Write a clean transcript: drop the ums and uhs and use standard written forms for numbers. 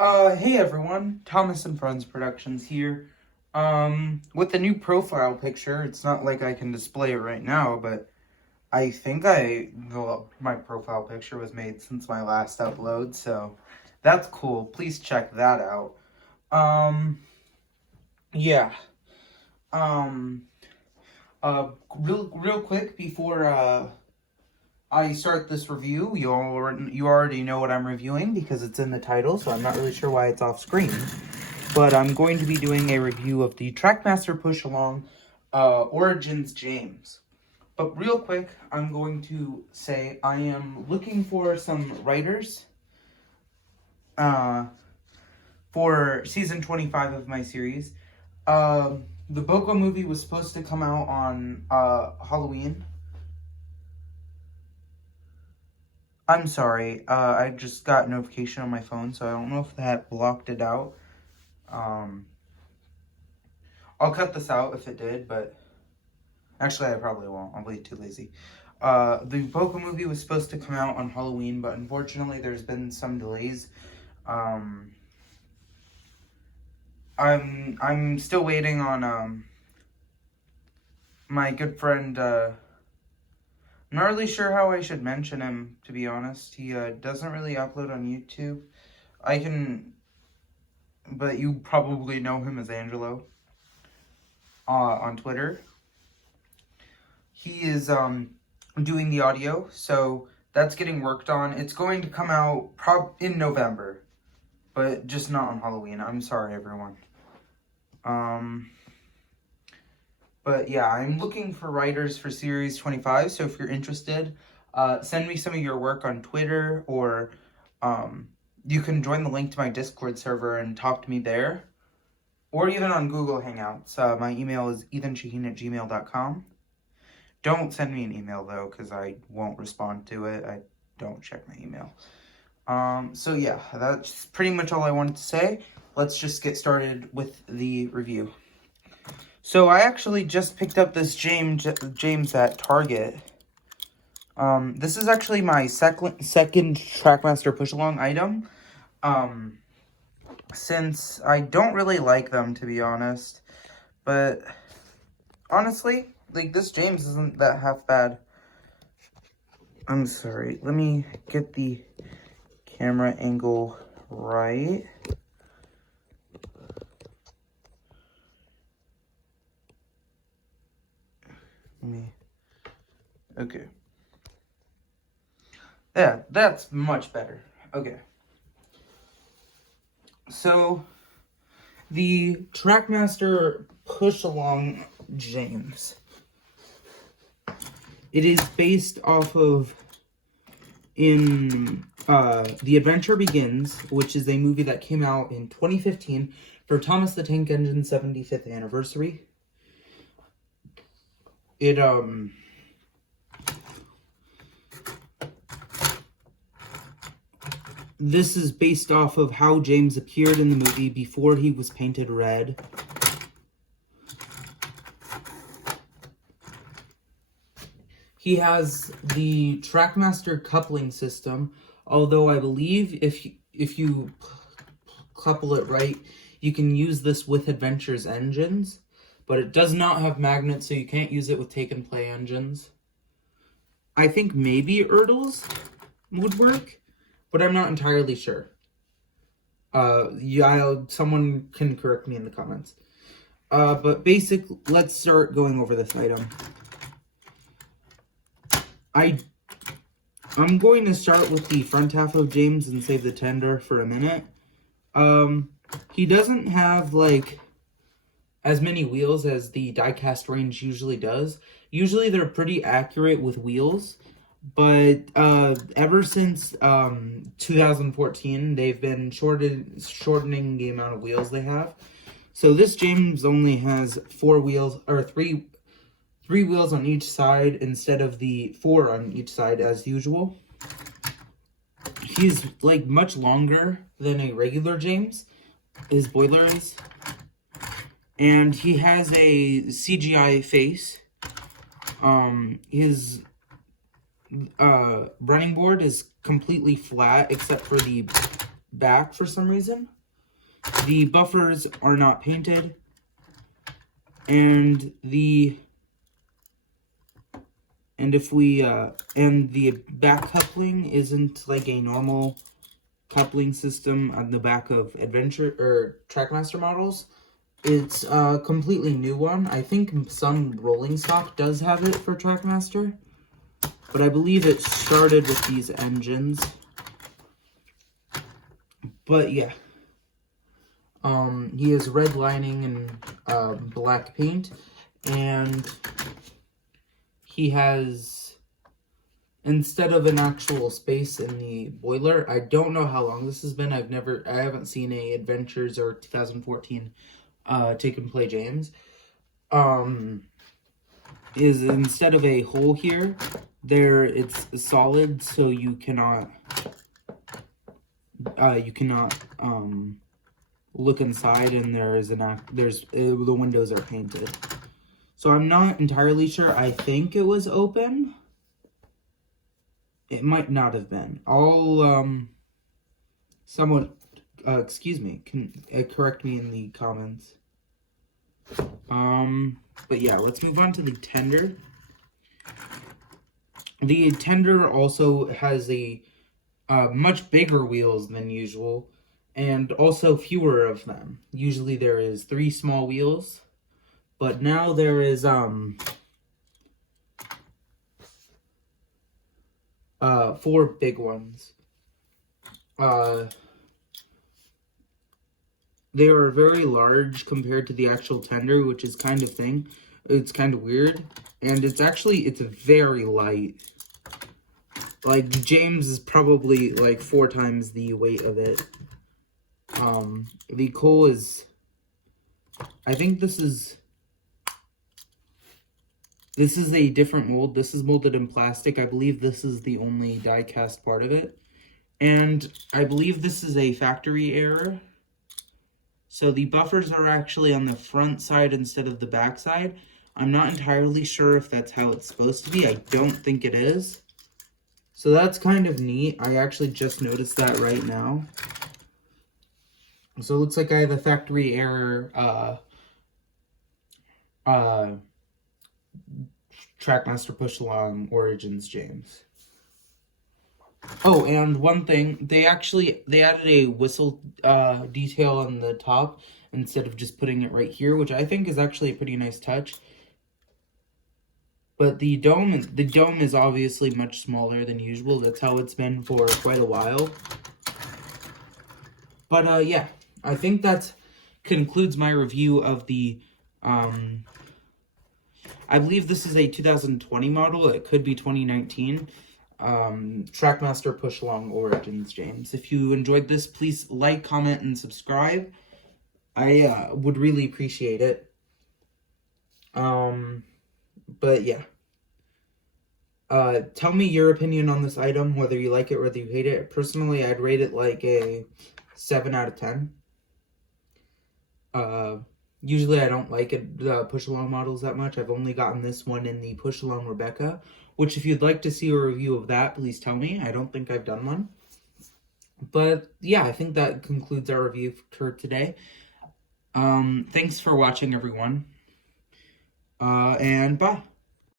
Hey everyone, Thomas and Friends Productions here. With the new profile picture, it's not like I can display it right now, but I think my profile picture was made since my last upload, so that's cool. Please check that out. Yeah. Um, real quick before, I start this review, you already know what I'm reviewing because it's in the title, so I'm not really sure why it's off screen. But I'm going to be doing a review of the TrackMaster Push-Along Origins James. But real quick, I'm going to say I am looking for some writers for Season 25 of my series. The Boko movie was supposed to come out on Halloween. I'm sorry, I just got a notification on my phone, so I don't know if that blocked it out. I'll cut this out if it did, but actually I probably won't. I'll be too lazy. The Boko movie was supposed to come out on Halloween, but unfortunately there's been some delays. I'm still waiting on my good friend. I'm not really sure how I should mention him, to be honest. He doesn't really upload on YouTube. But you probably know him as Angelo on Twitter. He is doing the audio, so that's getting worked on. It's going to come out in November, but just not on Halloween. I'm sorry, everyone. But yeah, I'm looking for writers for Series 25, so if you're interested, send me some of your work on Twitter, or you can join the link to my Discord server and talk to me there, or even on Google Hangouts. My email is ethanshaheen@gmail.com. Don't send me an email, though, because I won't respond to it. I don't check my email. So yeah, that's pretty much all I wanted to say. Let's just get started with the review. So I actually just picked up this James at Target. This is actually my second TrackMaster push-along item. Since I don't really like them, to be honest. But honestly, like, this James isn't that half bad. I'm sorry. Let me get the camera angle right. Okay. Yeah, that's much better. Okay. So, the TrackMaster Push-Along James. It is based off of The Adventure Begins, which is a movie that came out in 2015 for Thomas the Tank Engine's 75th anniversary. This is based off of how James appeared in the movie before he was painted red. He has the TrackMaster coupling system, although I believe if you couple it right, you can use this with Adventure's engines, but it does not have magnets, so you can't use it with take-and-play engines. I think maybe Ertles would work, but I'm not entirely sure. Someone can correct me in the comments. But let's start going over this item. I'm going to start with the front half of James and save the tender for a minute. He doesn't have, like, as many wheels as the diecast range usually does. Usually they're pretty accurate with wheels, but ever since 2014, they've been shortening the amount of wheels they have. So this James only has three wheels on each side instead of the 4 on each side as usual. He's, like, much longer than a regular James. His boiler is. And he has a CGI face. His running board is completely flat except for the back for some reason. The buffers are not painted, and the back coupling isn't like a normal coupling system on the back of Adventure or TrackMaster models. It's a completely new one. I think some rolling stock does have it for TrackMaster, but I believe it started with these engines. But yeah, he has red lining and black paint, and he has, instead of an actual space in the boiler, I don't know how long this has been. I haven't seen a Adventures or 2014 Take and Play James. Is instead of a hole here, it's solid, so you cannot look inside, and the windows are painted. So I'm not entirely sure. I think it was open. It might not have been. Someone, excuse me, can correct me in the comments. But yeah, let's move on to the tender. The tender also has a much bigger wheels than usual, and also fewer of them. Usually there is 3 small wheels, but now there is 4 big ones. They are very large compared to the actual tender, which is kind of weird. And it's very light. Like, James is probably like 4 times the weight of it. The coal is, I think this is a different mold. This is molded in plastic. I believe this is the only die-cast part of it. And I believe this is a factory error. So the buffers are actually on the front side instead of the back side. I'm not entirely sure if that's how it's supposed to be. I don't think it is. So that's kind of neat. I actually just noticed that right now. So it looks like I have a factory error TrackMaster Push Along Origins James. Oh, and one thing, they added a whistle detail on the top instead of just putting it right here, which I think is actually a pretty nice touch. But the dome is obviously much smaller than usual. That's how it's been for quite a while. But yeah, I think that concludes my review of the I believe this is a 2020 model. It could be 2019. TrackMaster Push Along Origins James. If you enjoyed this, please like, comment, and subscribe. I would really appreciate it. But yeah. Tell me your opinion on this item, whether you like it, whether you hate it. Personally, I'd rate it like a 7 out of 10. Usually I don't like the push-along models that much. I've only gotten this one in the push-along Rebecca, which if you'd like to see a review of that, please tell me. I don't think I've done one. But yeah, I think that concludes our review for today. Thanks for watching, everyone. And bye.